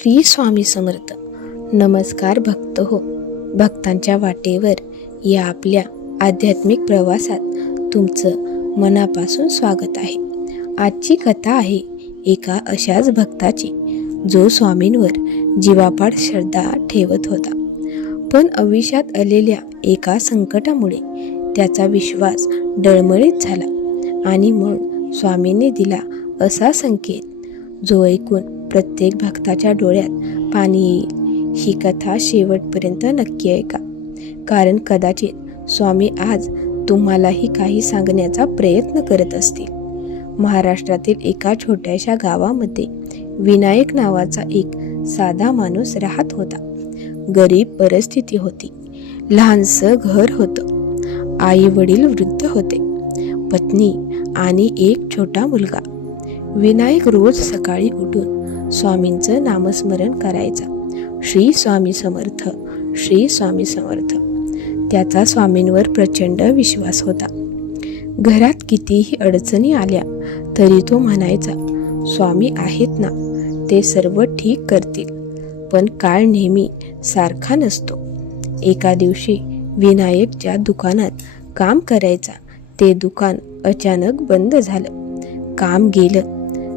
श्री स्वामी समर्थ. नमस्कार भक्त हो. भक्तांच्या वाटेवर या आपल्या आध्यात्मिक प्रवासात तुमचं मनापासून स्वागत आहे. आजची कथा आहे एका अशाच भक्ताची जो स्वामींवर जीवापाड श्रद्धा ठेवत होता, पण आयुष्यात आलेल्या एका संकटामुळे त्याचा विश्वास डळमळीत झाला आणि मग स्वामींनी दिला असा संकेत जो ऐकून प्रत्येक भक्ताच्या डोळ्यात पाणी येईल. ही कथा शेवटपर्यंत नक्की ऐका, कारण कदाचित स्वामी आज तुम्हालाही काही सांगण्याचा प्रयत्न करत असतील. महाराष्ट्रातील एका छोट्याशा गावामध्ये विनायक नावाचा एक साधा माणूस राहत होता. गरीब परिस्थिती होती. लहानसं घर होतं. आई वडील वृद्ध होते, पत्नी आणि एक छोटा मुलगा. विनायक रोज सकाळी उठून स्वामींचं नामस्मरण करायचा. श्री स्वामी समर्थ, श्री स्वामी समर्थ. त्याचा स्वामींवर प्रचंड विश्वास होता. घरात कितीही अडचणी आल्या तरी तो म्हणायचा, स्वामी आहेत ना, ते सर्व ठीक करतील. पण काळ नेहमी सारखा नसतो. एका दिवशी विनायक ज्या दुकानात काम करायचा ते दुकान अचानक बंद झालं. काम गेलं.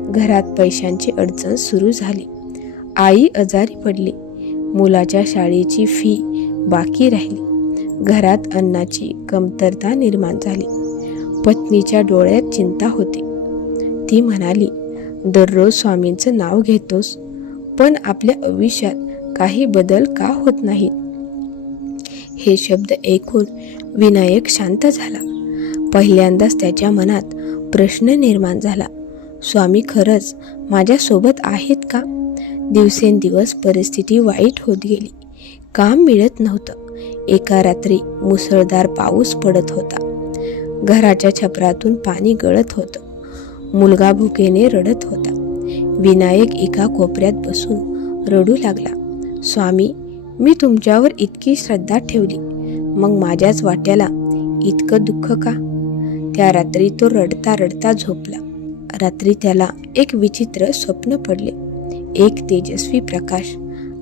घरात पैशांची अडचण सुरू झाली. आई आजारी पडली. मुलाच्या शाळेची फी बाकी राहिली. घरात अन्नाची कमतरता निर्माण झाली. पत्नीच्या डोळ्यात चिंता होती. ती म्हणाली, दररोज स्वामींचं नाव घेतोस, पण आपल्या आयुष्यात काही बदल का होत नाहीत? हे शब्द ऐकून विनायक शांत झाला. पहिल्यांदाच त्याच्या मनात प्रश्न निर्माण झाला, स्वामी खरंच माझ्यासोबत आहेत का? दिवसेंदिवस परिस्थिती वाईट होत गेली. काम मिळत नव्हतं. एका रात्री मुसळधार पाऊस पडत होता. घराच्या छपरातून पाणी गळत होतं. मुलगा भुकेने रडत होता. विनायक एका कोपऱ्यात बसून रडू लागला, स्वामी, मी तुमच्यावर इतकी श्रद्धा ठेवली, मग माझ्याच वाट्याला इतकं दुःख का? त्या रात्री तो रडता रडता झोपला. रात्री त्याला एक विचित्र स्वप्न पडले. एक तेजस्वी प्रकाश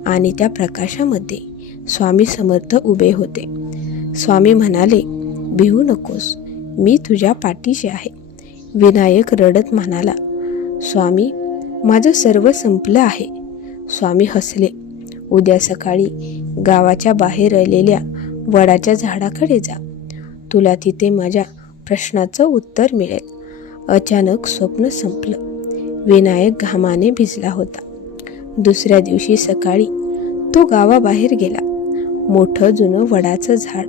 आणि त्या प्रकाशामध्ये स्वामी समर्थ उभे होते. स्वामी म्हणाले, भिवू नकोस, मी तुझ्या पाठीशी आहे. विनायक रडत म्हणाला, स्वामी, माझं सर्व संपलं आहे. स्वामी हसले. उद्या सकाळी गावाच्या बाहेर राहिलेल्या वडाच्या झाडाकडे जा. तुला तिथे माझ्या प्रश्नाचं उत्तर मिळेल. अचानक स्वप्न संपलं. विनायक घामाने भिजला होता. दुसऱ्या दिवशी सकाळी तो गावाबाहेर गेला. मोठं जुनं वडाचं झाड.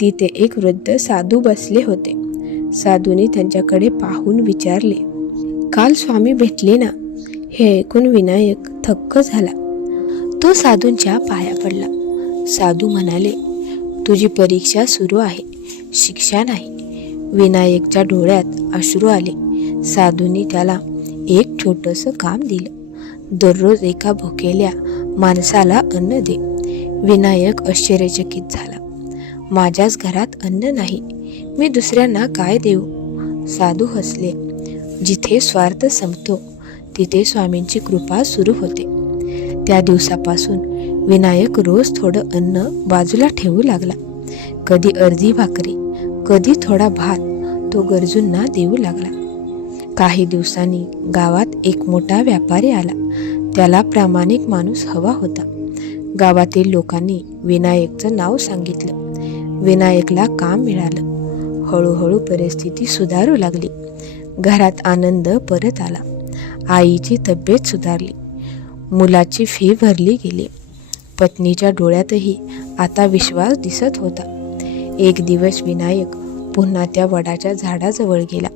तिथे एक वृद्ध साधू बसले होते. साधूने त्यांच्याकडे पाहून विचारले, काल स्वामी भेटले ना? हे ऐकून विनायक थक्क झाला. तो साधूंच्या पाया पडला. साधू म्हणाले, तुझी परीक्षा सुरू आहे, शिक्षा नाही. विनायकच्या डोळ्यात अश्रू आले. साधूंनी त्याला एक छोटंसं काम दिलं. दररोज एका भुकेल्या माणसाला अन्न दे. विनायक आश्चर्यचकित झाला. माझ्याच घरात अन्न नाही, मी दुसऱ्यांना काय देऊ? साधू हसले. जिथे स्वार्थ संपतो तिथे स्वामींची कृपा सुरू होते. त्या दिवसापासून विनायक रोज थोडं अन्न बाजूला ठेवू लागला. कधी अर्धी भाकरी, कधी थोडा भात तो गरजूंना देऊ लागला. काही दिवसांनी गावात एक मोठा व्यापारी आला. त्याला प्रामाणिक माणूस हवा होता. गावातील लोकांनी विनायकचं नाव सांगितलं. विनायकला काम मिळालं. हळूहळू परिस्थिती सुधारू लागली. घरात आनंद परत आला. आईची तब्येत सुधारली. मुलाची फी भरली गेली. पत्नीच्या डोळ्यातही आता विश्वास दिसत होता. एक दिवस विनायक पुन्हा त्या वडाच्या झाडाजवळ गेला,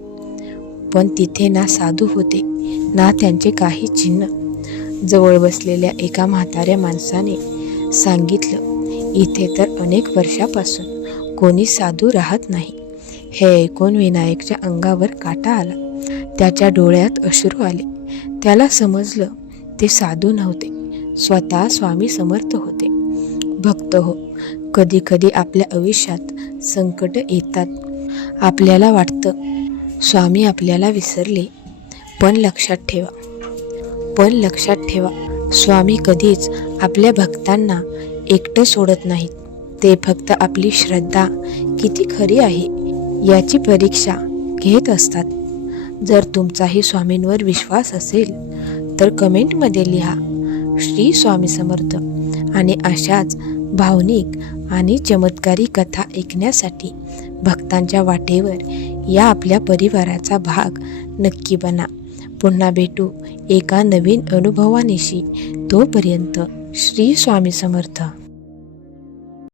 पण तिथे ना साधू होते ना त्यांचे काही चिन्ह. जवळ बसलेल्या एका म्हाताऱ्या माणसाने सांगितलं, इथे तर अनेक वर्षापासून कोणी साधू राहत नाही. हे ऐकून विनायकच्या अंगावर काटा आला. त्याच्या डोळ्यात अश्रू आले. त्याला समजलं ते साधू नव्हते, स्वतः स्वामी समर्थ होते. भक्त हो, कधी कधी आपल्या आयुष्यात संकट येतात. आपल्याला वाटतं स्वामी आपल्याला विसरले, पण लक्षात ठेवा स्वामी कधीच आपल्या भक्तांना एकटं सोडत नाहीत. ते फक्त आपली श्रद्धा किती खरी आहे याची परीक्षा घेत असतात. जर तुमचाही स्वामींवर विश्वास असेल तर कमेंटमध्ये लिहा श्री स्वामी समर्थ. आणि अशाच भावनिक आणि चमत्कारी कथा ऐकण्यासाठी भक्तांच्या वाटेवर या आपल्या परिवाराचा भाग नक्की बना. पुन्हा भेटू एका नवीन अनुभवानिशी. तोपर्यंत श्री स्वामी समर्थ.